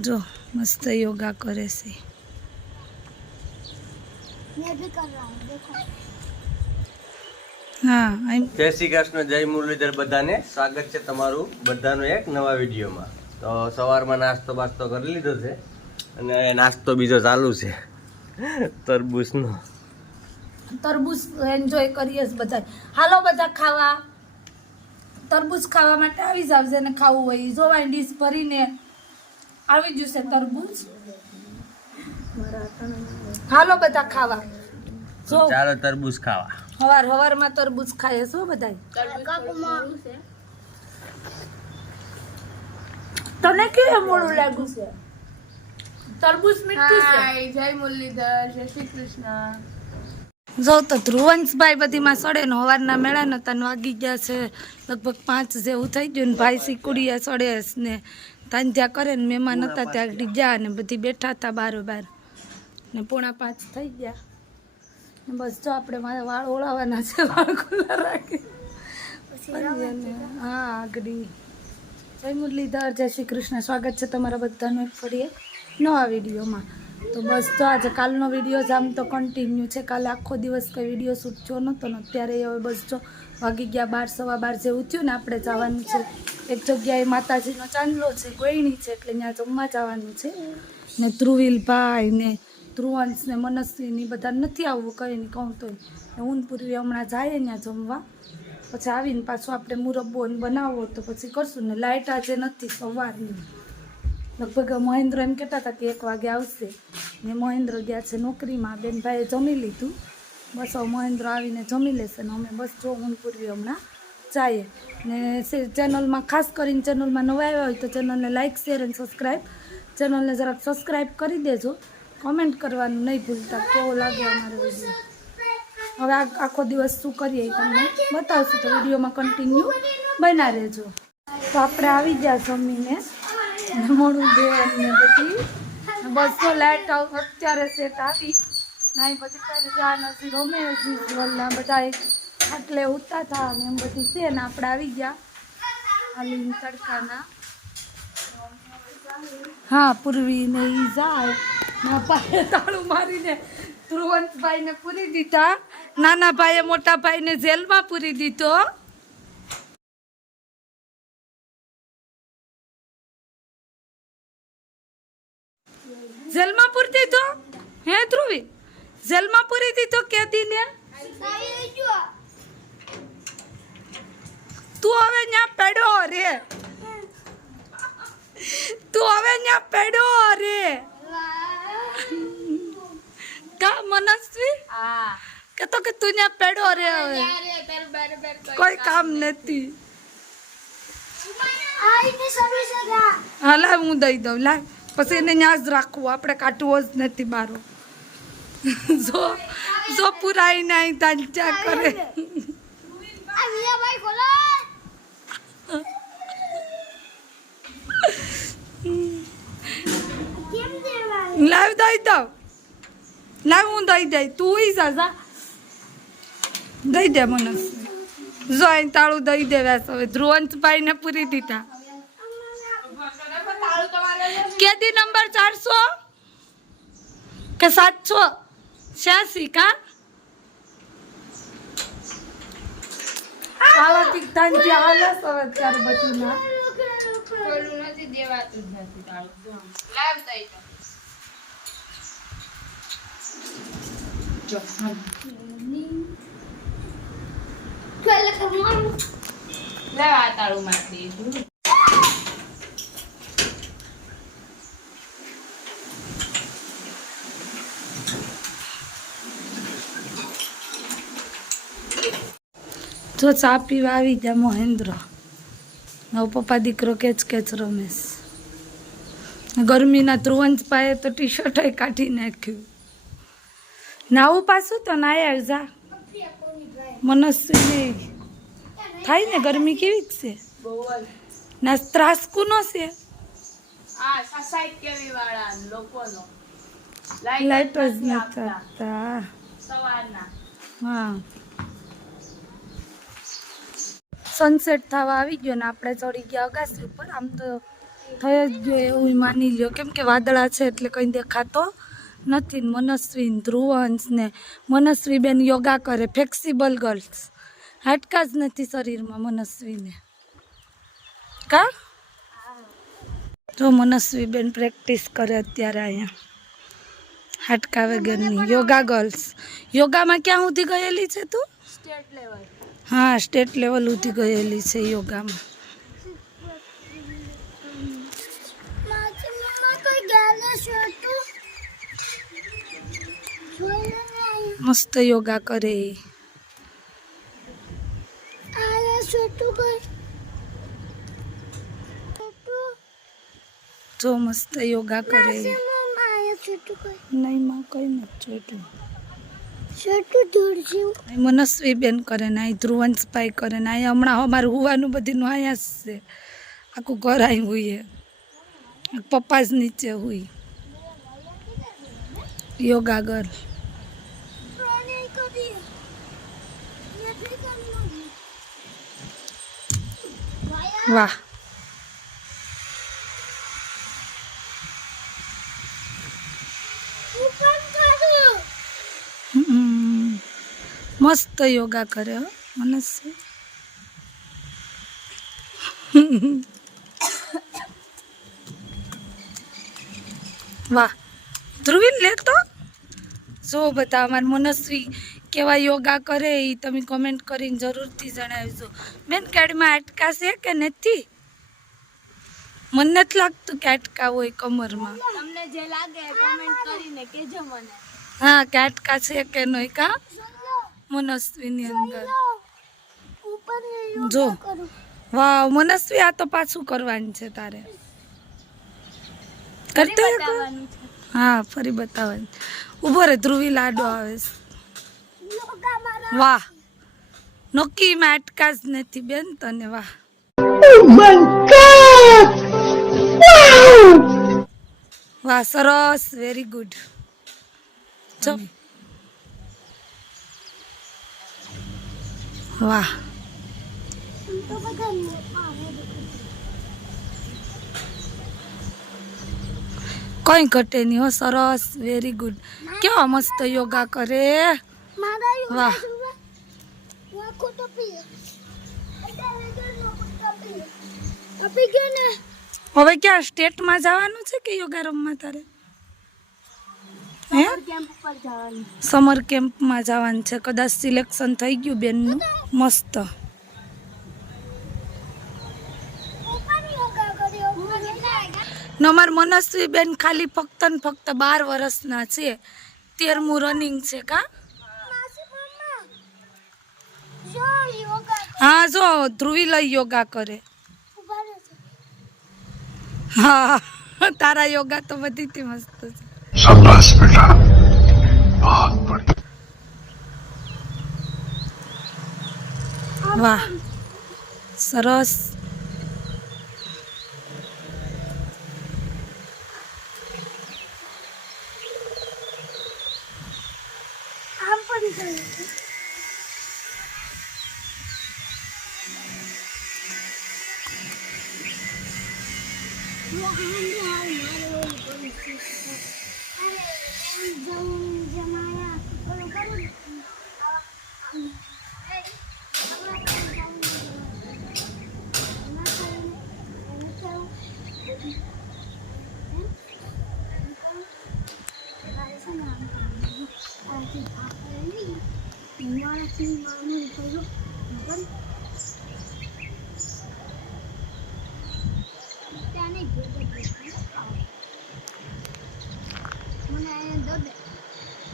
જો મસ્ત યોગા કરે છે. હા જય શ્રી કૃષ્ણ જય મુરલીધર બધાને. સ્વાગત છે તમારું બધાનું એક નવા વિડીયોમાં. તો સવારમાં નાસ્તો બાસ્તો કરી લીધો છે અને નાસ્તો બીજો ચાલુ છે. તરબૂચનો. તરબૂચ એન્જોય કરીએ બધા હાલો બધા ખાવા. તરબૂચ ખાવા માટે આવી જ આવશે ને ખાવું હોય. જોવાની ડીશ ભરીને આવી જશે તરબૂચ. હાલો બધા ખાવા. જો. ચાલો તરબૂચ ખાવા. હવાર હવારમાં તરબૂચ ખાય શું બધા તને કેવું મોડું લાગ્યું? છે તરબૂચ મીઠું છે. જય મુરલીધર જય શ્રી કૃષ્ણ. જો તો ધ્રુવંશભાઈ બધીમાં સડે ને હવારના મેળા ને તન વાગી ગયા છે. લગભગ પાંચ જેવું થઈ ગયું ને ભાઈ સીકુડિયા સડે ને. તાંજ્યા કરે ને મહેમાન હતા ત્યાં ગયા ને બધી બેઠા હતા બારો બાર. ને પોણા પાંચ થઈ ગયા. ને બસ જો આપણે મારા વાળ ઓળાવાના છે વાળ ખુલ્લા રાખી. હા આગડી જય મુરલીધર જય શ્રી કૃષ્ણ. સ્વાગત છે તમારા બધાનું એક ફરી એક નવા વિડીયોમાં. તો બસ તો આજે કાલનો વીડિયો આમ તો કન્ટિન્યુ છે. કાલે આખો દિવસ કંઈ વીડિયો શૂટ થયો નહોતો ને અત્યારે હવે બસ જો વાગી ગયા બાર, સવા બાર જેવું થયું ને આપણે જવાનું છે. એક જગ્યાએ માતાજીનો ચાંદલો છે, ગોયણી છે એટલે ત્યાં જમવા જવાનું છે. ને ધ્રુવીલભાઈ ને ધ્રુવંશ ને મનસ્વીની બધા નથી આવવું કંઈ નહીં કહું ને ઊનપુરી હમણાં જાય ત્યાં જમવા. પછી આવીને પાછું આપણે મુરબ્બો બનાવવો તો પછી કરશું. ને લાઇટ આજે નથી સવારની. લગભગ મહેન્દ્ર એમ કહેતા હતા કે એક વાગે આવશે. ને મહેન્દ્ર ગયા છે નોકરીમાં. બેન ભાઈએ જમી લીધું. બસ હવે મહેન્દ્ર આવીને જમી લેશે ને અમે બસ જો હું પૂર્વી હમણાં જઈએ ને ચેનલમાં ખાસ કરીને ચેનલમાં નવા આવ્યા હોય તો ચેનલને લાઇક શેર અને સબસ્ક્રાઈબ ચેનલને જરાક સબસ્ક્રાઈબ કરી દેજો. કોમેન્ટ કરવાનું નહીં ભૂલતા. કેવો લાગે અમારો વીડિયો હવે આખો દિવસ શું કરીએ તમને બતાવશું. તો વિડીયોમાં કન્ટિન્યુ બના રહેજો. તો આપણે આવી ગયા જમીને. મોડું બેન બધી. બસો લાઇટ અત્યારે સેટ આવી જા નથી રમે બધા આટલે ઉતા હતા ને એમ બધી છે આપણે આવી ગયા. આલી તડકાના. હા પૂર્વી ને ઈ જાય. ના ભાઈએ તાળું મારીને ધ્રુવંતભાઈને પૂરી દીધા. નાના ભાઈએ મોટા ભાઈને જેલમાં પૂરી દીધો. જલમાપુર જલમાપુરથી તો? હે ધ્રુવી? જલમાપુરીથી તો કેદી ને? તું હવે ન્યા પેડો રે. તું હવે ન્યા પેડો રે. કા મનસ્વી? કે તો કે તું ન્યા પેડો રે હવે. કોઈ કામ નથી. હાલા હું દઈ દઉં લાય પછી એને ત્યાં જ રાખવું, આપણે કાઢવો જ નથી મારો. જો જો પુરાઈ નહીં તાંચા કરે. લાવ દઈ દઉં. લાવ હું દઈ દઈ. તું સજા દઈ દે મને જો અહીં તાળું દઈ દેવા હવે ધ્રુવંતભાઈને પૂરી દીધા. કેદી નંબર ચારસો? કે સાતસો? છ્યાસી કા? આવાથી તાંજી હાલસ હવે ત્યાર બધું ના ખોલું નથી દેવાતું જ નથી તાળું લાવ તો જો હાલ. પેલે કમામ લાવ આ તાળું મારી દઈશું જો ચા પીવા આવી ગયા મહેન્દ્ર. હવે પપ્પા દીકરો કેચ કેચ રમેશ ગરમીના ધ્રુવંશ પાએ તો ટી શર્ટ કાઢી નાખ્યું. નાવું પાછું તો નાયા જા. મનસ્વી. થાય ને ગરમી કેવી છે? ના જ ના છે? લાઈટ જ નથી સવારના. હા. સનસેટ થવા આવી ગયો ને આપણે ચડી ગયા અગાસી ઉપર. આમ તો થઈ જ ગયો એવું માની લ્યો. કેમ કે વાદળા છે એટલે કંઈ દેખાતો નથી મનસ્વી ધ્રુવંશ ને. મનસ્વી બેન યોગા કરે ફ્લેક્સિબલ ગર્લ્સ હાટકા જ નથી શરીરમાં મનસ્વીને. કા? જો મનસ્વી બેન પ્રેક્ટિસ કરે અત્યારે અહીંયા. હાટકા વગરની. યોગા ગર્લ્સ યોગામાં ક્યાં સુધી ગયેલી છે તું? સ્ટેટ લેવલ હા સ્ટેટ લેવલ સુધી ગયેલી છે યોગામાં. મસ્ત યોગા કરે. જો મસ્ત યોગા કરે. નહીં માં કઈ નથી જોઈતું. મનસ્વી બેન કરે ને અહીં ધ્રુવંશભાઈ કરે ને અહીં હમણાં અમારું હોવાનું બધીનું અહીંયા છે. આખું ઘર અહીં હોઈએ. પપ્પા જ નીચે હોય યોગા કરવાનું વાહ ઉપર કરું હમ. મસ્ત યોગા કરે હો મનસ્વી વાહ ધ્રુવીન લે તો? જો બધા અમારા મનસ્વી કેવા યોગા કરે એ તમે કોમેન્ટ કરીને જરૂરથી જણાવજો. બેન કાઢમાં આટકા છે કે નથી? મને નથી લાગતું કે આટકા હોય કમરમાં. તમને જે લાગે કોમેન્ટ કરીને કેજો મને. હા કે આટકા છે કે નહીં કા? મનસ્વીની અંદર. જો. વાવ મનસ્વી આ તો પાછું કરવાનું છે તારે. કરતો હા ફરી બતાવવાનું ઊભો રે ધ્રુવી લાડો આવે વાહ. નોકી માં અટકા જ નથી બેન તને વાહ. વાહ સરસ વેરી ગુડ જો વાહ કઈ ઘટે નહીં હો સરસ વેરી ગુડ કેવા મસ્ત યોગા કરે. વાહ. હવે ક્યાં સ્ટેટમાં જવાનું છે કે યોગા રમવા તારે? હે? સમર કેમ્પમાં જવાનું. છે. કદાચ સિલેક્શન થઈ ગયું બેનનું. મસ્ત. અમાર મનસ્વી બેન ખાલી ફક્ત ને ફક્ત બાર વર્ષના છે. તેરમું રનિંગ છે કા? હા જો ધ્રુવી લઈ યોગા કરે. હા તારા યોગા તો બધી મસ્ત છે. शाबाश बेटा बहुत बढ़िया વાહ સરસ આમ પણ કર્યું છે મને અહીંયા દબે દબી દે એટલો બધો નહીં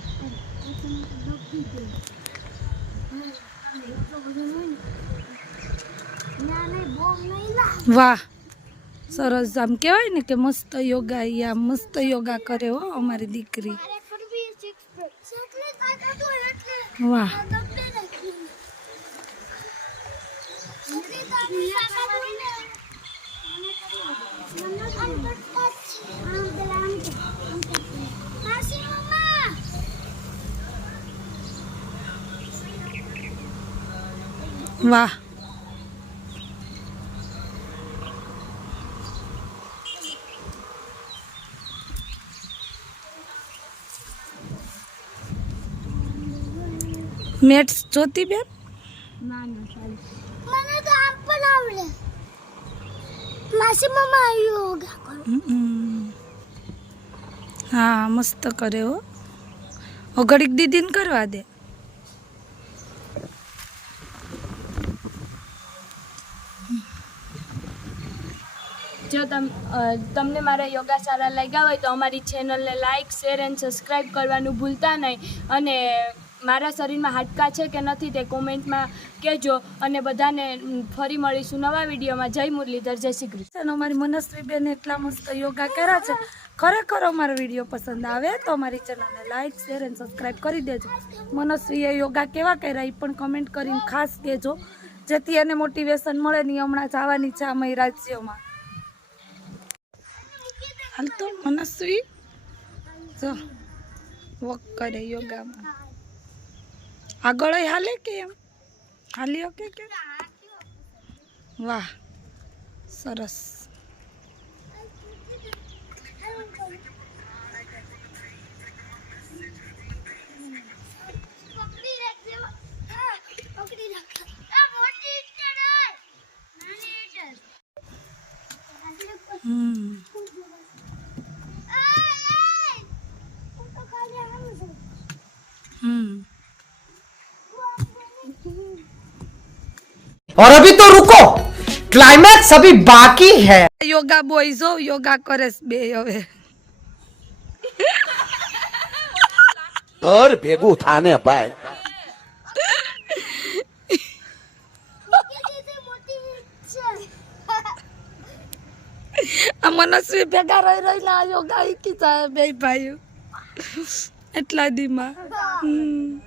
ના નહીં બહુ નહીં લા વાહ. સરસ. આમ કહેવાય ને કે મસ્ત યોગા આમ મસ્ત યોગા કરે હો અમારી દીકરી. વાહ. વાહ. મેટ્સ જોતી બેન? મને તો આમ પણ આવડે. માસી મમ્મા યોગા હા મસ્ત કરે હો. ઘડીક દીદીને કરવા દે. તમને મારા યોગા સારા લાગ્યા હોય તો અમારી ચેનલને લાઇક શેર એન્ડ સબસ્ક્રાઈબ કરવાનું ભૂલતા નહીં. અને મારા શરીરમાં હાડકાં છે કે નથી તે કોમેન્ટમાં કહેજો. અને બધાને ફરી મળીશું નવા વિડીયોમાં. જય મુરલીધર, જય શ્રી કૃષ્ણ. અમારી મનસ્વી બેન એટલા મસ્ત યોગા કર્યા છે. ખરેખર અમારો વીડિયો પસંદ આવે તો અમારી ચેનલને લાઇક શેર અને સબસ્ક્રાઈબ કરી દેજો. મનસ્વીએ યોગા કેવા કર્યા એ પણ કમેન્ટ કરીને ખાસ કહેજો. જેથી એને મોટિવેશન મળે ને હમણાં જવાની છે અમે રાજ્યોમાં હાલ તો મનસ્વી જો વોક કરે યોગામાં આગળ ય હાલે કે એમ હાલી ઓકે કે વાહ સરસ પકડી રાખજે હા પકડી રાખ આ મોટી ચડાઈ નાની ચડ હમ હું તો ખાલી આમ છું હમ और अभी तो रुको क्लाइमैक्स अभी बाकी है યોગા બોયઝ હો યોગા કરે છે બે હવે ઘર ભેગું થાને ભાઈ મોટી દીદી મોટી છે આ મનસ્વી ભેગા રહી રહીને આ યોગા શીખી જાય બે ભાઈઓ એટલા દીમાં હમ